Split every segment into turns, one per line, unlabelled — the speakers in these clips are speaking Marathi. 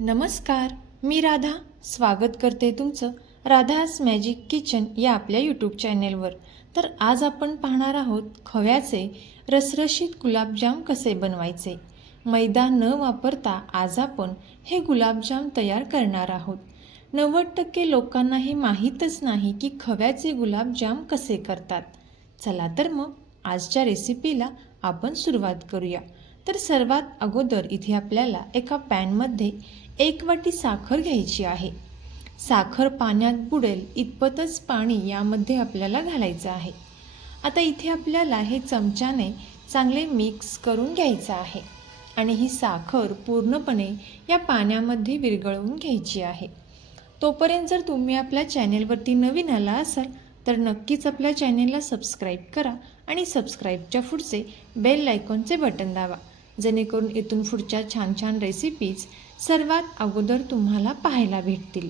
नमस्कार मी राधा. स्वागत करते तुमचं राधाज मॅजिक किचन या आपल्या यूट्यूब चॅनेलवर तर आज आपण पाहणार आहोत खव्याचे रसरशीत गुलाबजाम कसे बनवायचे? मैदा न वापरता आज आपण हे गुलाबजाम तयार करणार आहोत. नव्वद टक्के लोकांना हे माहीतच नाही की खव्याचे गुलाबजाम कसे करतात. चला तर मग आजच्या रेसिपीला आपण सुरुवात करूया. तर सर्वात अगोदर इथे आपल्याला एका पॅनमध्ये एक वाटी साखर घ्यायची आहे. साखर पाण्यात बुडेल इतपतच पाणी यामध्ये आपल्याला घालायचं आहे. आता इथे आपल्याला हे चमच्याने चांगले मिक्स करून घ्यायचं आहे आणि ही साखर पूर्णपणे या पाण्यामध्ये विरघळवून घ्यायची आहे. तोपर्यंत जर तुम्ही आपल्या चॅनेलवरती नवीन आला असाल तर नक्कीच आपल्या चॅनेलला सबस्क्राईब करा आणि सबस्क्राईबच्या पुढचे बेल लायकॉनचे बटन दाबा जेणेकरून इथून पुढच्या छान छान रेसिपीज सर्वात अगोदर तुम्हाला पाहायला भेटतील.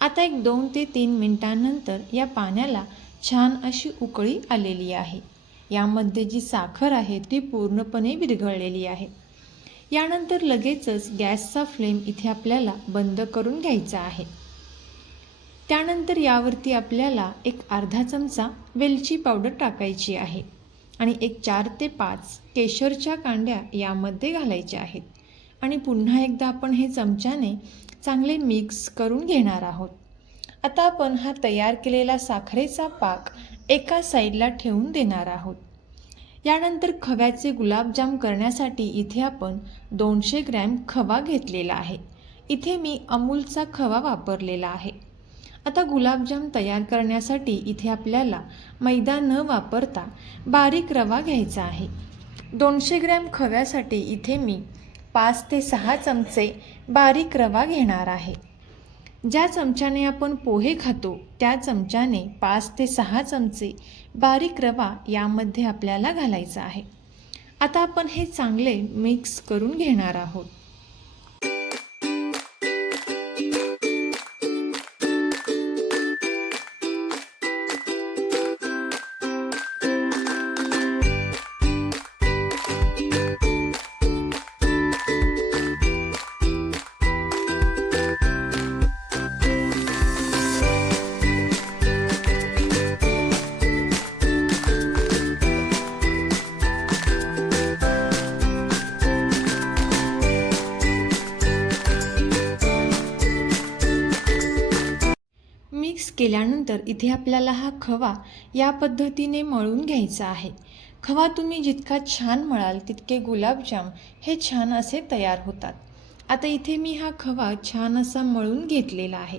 आता एक दोन ते तीन मिनटानंतर या पाण्याला छान अशी उकळी आलेली आहे. यामध्ये जी साखर आहे ती पूर्णपणे विरघळलेली आहे. यानंतर लगेचच गॅसचा फ्लेम इथे आपल्याला बंद करून घ्यायचा आहे. त्यानंतर यावरती आपल्याला एक अर्धा चमचा वेलची पावडर टाकायची आहे आणि एक चार ते पाच केशरच्या कांड्या यामध्ये घालायच्या आहेत. आणि पुन्हा एकदा आपण हे चमच्याने चांगले मिक्स करून घेणार आहोत. आता आपण हा तयार केलेला साखरेचा पाक एका साईडला ठेवून देणार आहोत. यानंतर खव्याचे गुलाबजाम करण्यासाठी इथे आपण दोनशे ग्रॅम खवा घेतलेला आहे. इथे मी अमूलचा खवा वापरलेला आहे. आता गुलाबजाम तयार करण्यासाठी इथे आपल्याला मैदा न वापरता बारीक रवा घ्यायचा आहे. दोनशे ग्रॅम खव्यासाठी इथे मी पाच ते सहा चमचे बारीक रवा घेणार आहे. ज्या चमच्याने आपण पोहे खातो त्या चमच्याने पाच ते सहा चमचे बारीक रवा यामध्ये आपल्याला घालायचा आहे. आता आपण हे चांगले मिक्स करून घेणार आहोत. केल्यानंतर इथे आपल्याला हा खवा या पद्धतीने मळून घ्यायचा आहे. खवा तुम्ही जितका छान मळाल तितके गुलाबजाम हे छान असे तयार होतात. आता इथे मी हा खवा छान असा मळून घेतलेला आहे.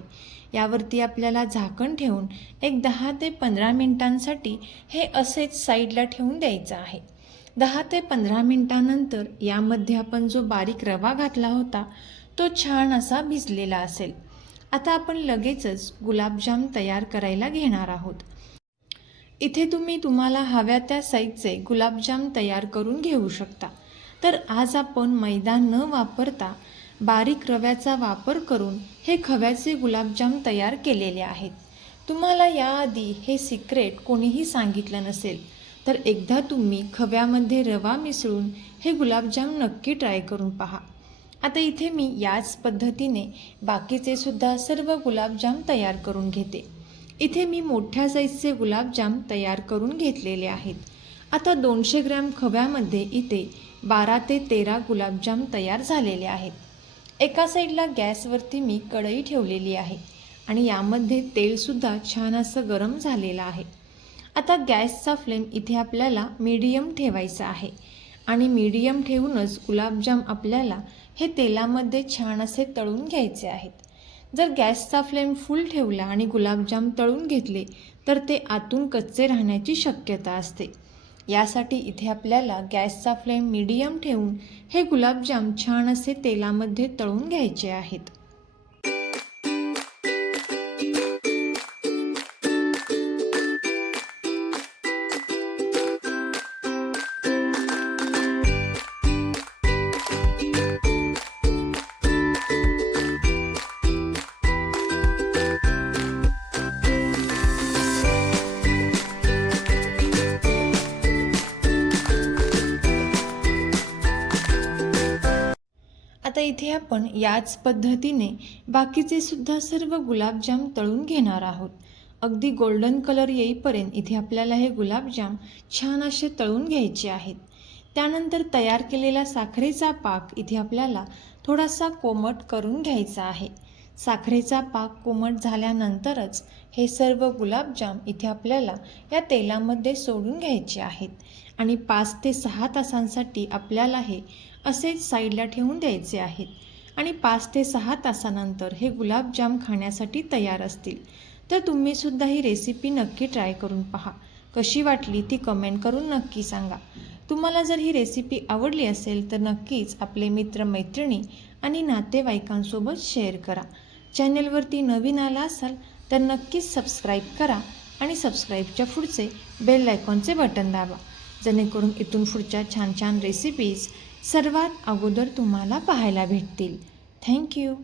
यावरती आपल्याला झाकण ठेवून एक दहा ते पंधरा मिनिटांसाठी हे असेच साईडला ठेवून द्यायचं आहे. दहा ते पंधरा मिनिटानंतर यामध्ये आपण जो बारीक रवा घातला होता तो छान असा भिजलेला असेल. आता आपण लगेचच गुलाबजाम तयार करायला घेणार आहोत. इथे तुम्ही तुम्हाला हव्या त्या साईजचे गुलाबजाम तयार करून घेऊ शकता. तर आज आपण मैदा न वापरता बारीक रव्याचा वापर करून हे खव्याचे गुलाबजाम तयार केलेले आहेत. तुम्हाला याआधी हे सिक्रेट कोणीही सांगितलं नसेल तर एकदा तुम्ही खव्यामध्ये रवा मिसळून हे गुलाबजाम नक्की ट्राय करून पहा. आता इथे मी याच पद्धतीने बाकीचे सुद्धा सर्व गुलाबजाम तयार करून घेते. इथे मी मोठ्या साईजचे गुलाबजाम तयार करून घेतलेले आहेत. आता दोनशे ग्रॅम खव्यामध्ये इथे बारा ते तेरा गुलाबजाम तयार झालेले आहेत. एका साईडला गॅसवरती मी कढई ठेवलेली आहे आणि यामध्ये तेलसुद्धा छान असं गरम झालेलं आहे. आता गॅसचा फ्लेम इथे आपल्याला मीडियम ठेवायचा आहे. आणि मीडियम ठेवूनच गुलाबजाम आपल्याला हे तेलामध्ये छान असे तळून घ्यायचे आहेत. जर गॅसचा फ्लेम फुल ठेवला आणि गुलाबजाम तळून घेतले तर ते आतून कच्चे राहण्याची शक्यता असते. यासाठी इथे आपल्याला गॅसचा फ्लेम मीडियम ठेवून हे गुलाबजाम छान असे तेलामध्ये तळून घ्यायचे आहेत. इथे आपण याच पद्धतीने बाकीचे सुद्धा सर्व गुलाबजाम तळून घेणार आहोत. अगदी गोल्डन कलर येईपर्यंत इथे आपल्याला हे गुलाबजाम छान असे तळून घ्यायचे आहेत. त्यानंतर तयार केलेला साखरेचा पाक इथे आपल्याला थोडासा कोमट करून घ्यायचा आहे. साखरेचा पाक कोमट झाल्यानंतरच हे सर्व गुलाबजाम इथे आपल्याला या तेलामध्ये सोडून घ्यायचे आहेत. आणि पाच ते सहा तासांसाठी आपल्याला हे असेच साईडला ठेवून द्यायचे आहेत. आणि पाच ते सहा तासानंतर हे गुलाबजाम खाण्यासाठी तयार असतील. तर तुम्हीसुद्धा ही रेसिपी नक्की ट्राय करून पहा. कशी वाटली ती कमेंट करून नक्की सांगा. तुम्हाला जर ही रेसिपी आवडली असेल तर नक्कीच आपले मित्रमैत्रिणी आणि नातेवाईकांसोबत शेअर करा. चॅनेलवरती नवीन आला असाल तर नक्कीच सबस्क्राईब करा आणि सबस्क्राईबच्या पुढचे बेल आयकॉनचे बटन दाबा. जेणेकरून इथून पुढच्या छान छान रेसिपीज सर्वात अगोदर तुम्हाला पाहायला भेटतील. थँक्यू